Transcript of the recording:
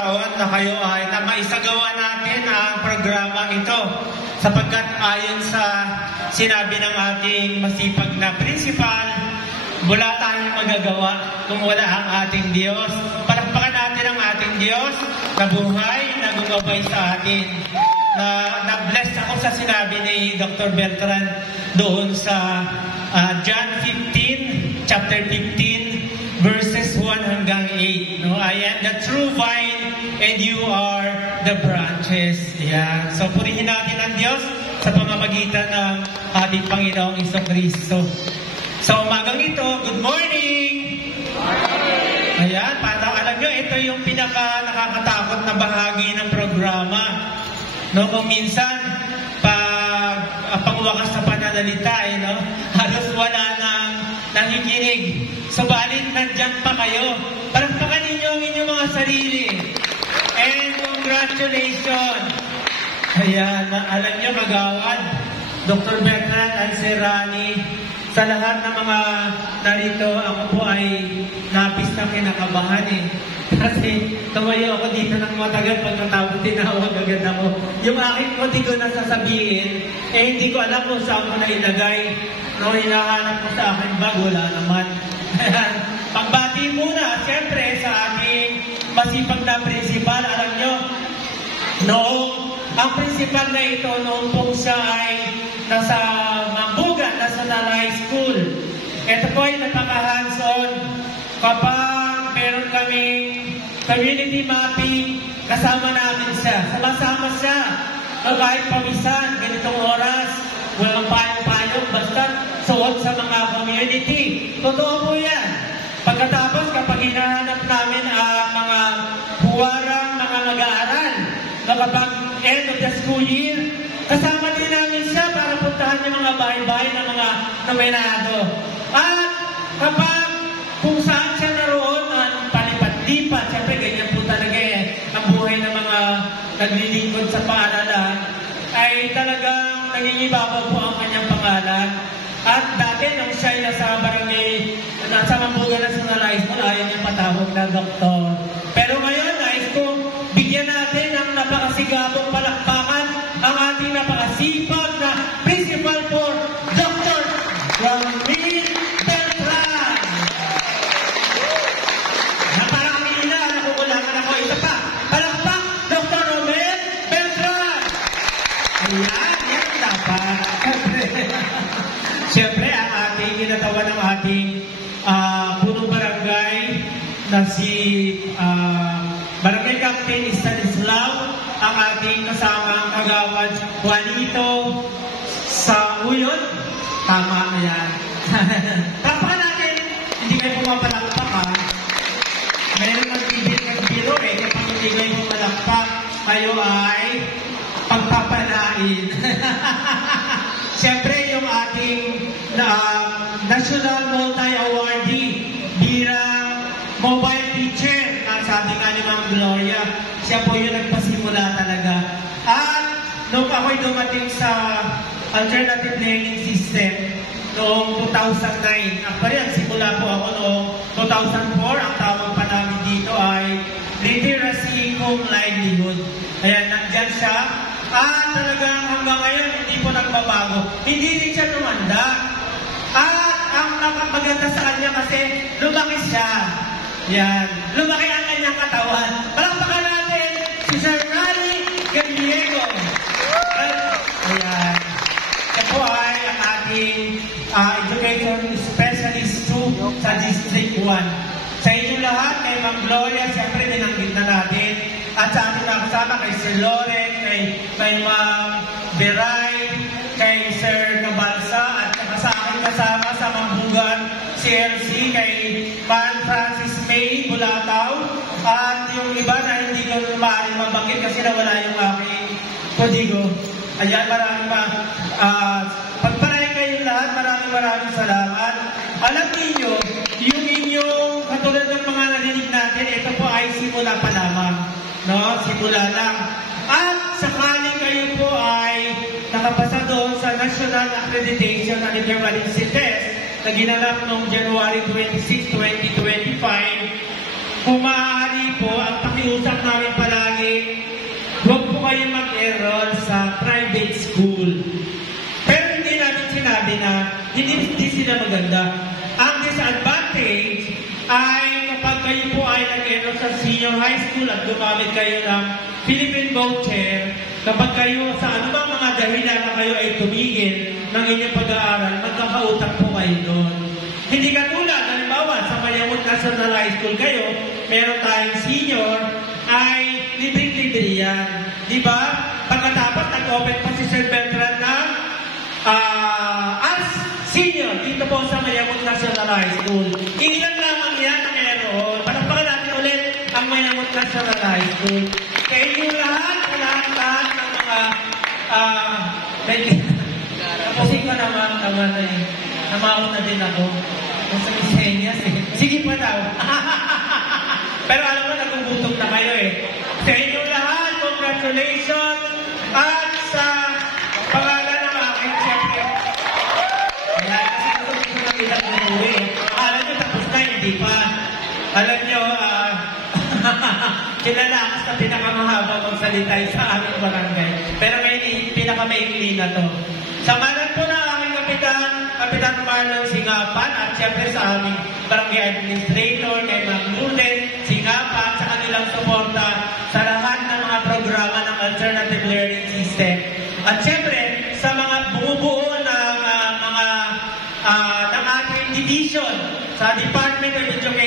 Na kayo ay na maisagawa natin ang programa ito sapagkat ayon sa sinabi ng ating masipag na principal, wala tayong magagawa kung wala ang ating Diyos. Palakpakan natin ang ating Diyos na buhay, na gumabay sa atin. Na-bless ako sa sinabi ni Dr. Beltran doon sa John 15, chapter 15, verses 1 hanggang 8. No? I am the true vine and you are the branches. Yeah. So purihin natin ang Diyos sa pamamagitan ng ating Panginoong Jesucristo. So umagang ito, good morning! Ayan, parang alam nyo, ito yung nakakatakot na bahagi ng programa. No, kung minsan, pangwakas sa pananalita, no? Halos wala nang nakikinig. Subalit, nandyan pa kayo. Palakpakan ninyo ang inyong mga sarili. And congratulations! Ayan, alam nyo, kagawad, Dr. Bertrand at si Rani, sa lahat ng mga narito, ako po ay napis na kinakabahan eh. Kasi tumayo ako dito ng matagal pagkatapos tinawag agad ako. Yung aking ko, di ko nasasabihin, hindi ko alam kung saan ko na ilagay. No, hinahanap ko sa aking bag, wala naman. Pagbati muna, siyempre, sa ating masipag na principal, alam nyo, noong ang principal na ito, noong po siya ay nasa Mambugan National High School. Ito po ay napaka-hands-on. Kapag meron kaming community mapping, kasama namin siya. Sama-sama siya. No, kahit pawisan, ganitong oras, walang payong-payong, basta suot sa mga community. Totoo po yan. Pagkatapos, kapag hinahanap namin ang mga huwarang mga mag-aaral, kapag end of the school year, kasama din namin siya para puntahan yung mga bahay-bahay ng mga nominado. At kapag kung saan siya naroon, palipat-lipat, siyempre ganyan po talaga ang buhay ng mga naglilingkod sa paaralan, ay talagang nangingibabaw po ang kanyang pangalan. At dati, nung siya ay nasa barangay, nasa Mambugan National High School, ayaw niya patawag na doktor. Pero ngayon, nais kong bigyan natin ng napakasigabong palakpakan ang ating napakasipag na principal for Dr. Romel Beltran. Naparakami na, nakukulangan ako. Isa pa, palakpak, Dr. Romel Beltran. Ayan, yan dapat. Siyempre, ang ating ginatawa ng ating punong barangay na si Barangay Captain Stanislao, ang ating kasamang kagawad Juanito sa Uyod. Tama na yan. Tapakan natin, hindi kayo pumapalakpak ha. Meron nagbibiro kapag hindi kayo pumapalakpak, kayo ay pagpapanain. Siyempre, yung ating National Multi-Awardee bilang mobile teacher, sabi nga ni Ma'am Gloria, siya po yung nagpasimula talaga. At nung ako'y dumating sa alternative learning system noong 2009, actually, simula po ako noong 2004, ang tawag pa namin dito ay literacy cum livelihood. Ayan, nandyan siya. At talagang hanggang ngayon, hindi po nagbabago. Hindi rin siya tumanda. At ang nakapaganda sa kanya kasi lumaki siya. Yan. Lumaki ang kanyang katawan. Palakpakan natin si Sir Rani Gallego. Ayan. Siya po ay ang ating education specialist 2 sa District 1. Sa inyong lahat, kay Ma'am Gloria, siyempre dinanggit na natin. At sa ating mga kasama, kay Sir Loren, kay Ma'am Beray, kay Sir Cabalsa, at sa aking kasama sa Mambugan, CLC, kay Ma'am Francis May Bulataw, at yung iba na hindi ko maaaring mabanggit kasi nawala yung aking kodigo. Ayan, pagparayan kayong lahat, maraming salamat. Alam niyo, yung inyong, katulad ng mga narinig natin, ito po ay simula pa lamang. No? Simula lang. At sakaling kayo po ay nakapasa doon sa National Accreditation and Equivalency Test na ginanap noong January 26, 2025, kung maaari po, ang pakiusap namin palagi, huwag po kayo mag-enroll sa private school. Pero hindi namin sinabi na hindi sila maganda. Ang disadvantage ay kapag kayo po ay nag-enroll sa senior high school at gumamit kayo ng Philippine voucher, kapag kayo sa anumang mga dahilan na kayo ay tumigil ng inyong pag-aaral, magkakautang po kayo doon. Hindi katulad, halimbawa, sa Mayamot National High School kayo, meron tayong senior, ay libreng-libre yan. Di ba? Pagkatapos, nag-open pa si Sir Bertrand na as senior dito po sa Mayamot National High School. Ilan lamang yan na meron. Palakpakan natin ulit ang Mayamot National High School. Kaya yung lahat ng mga kasi ko naman eh. Namaon na din ako. Sa Misenyas eh. Sige pa daw. Pero alam mo, nagugutom na kayo eh. Sa inyo lahat, congratulations. At sa pangalan ng aking siyempre. Ayan, kasi gusto ko ng ilang minuwi. Alam nyo, tapos na, hindi pa. Alam nyo, kilala ako sa pinakamahaba magsalita sa aming barangay. Pero ngayon, pinakamaikli na to. Sa ngalan po na aming Kapitan Marlon Singapan, at siyempre sa aming barangay administrator, kay Ma'am Lourdes Singapan, sa kanilang suporta sa lahat ng mga programa ng Alternative Learning System. At siyempre, sa mga bumubuo ng ating division sa Department of Education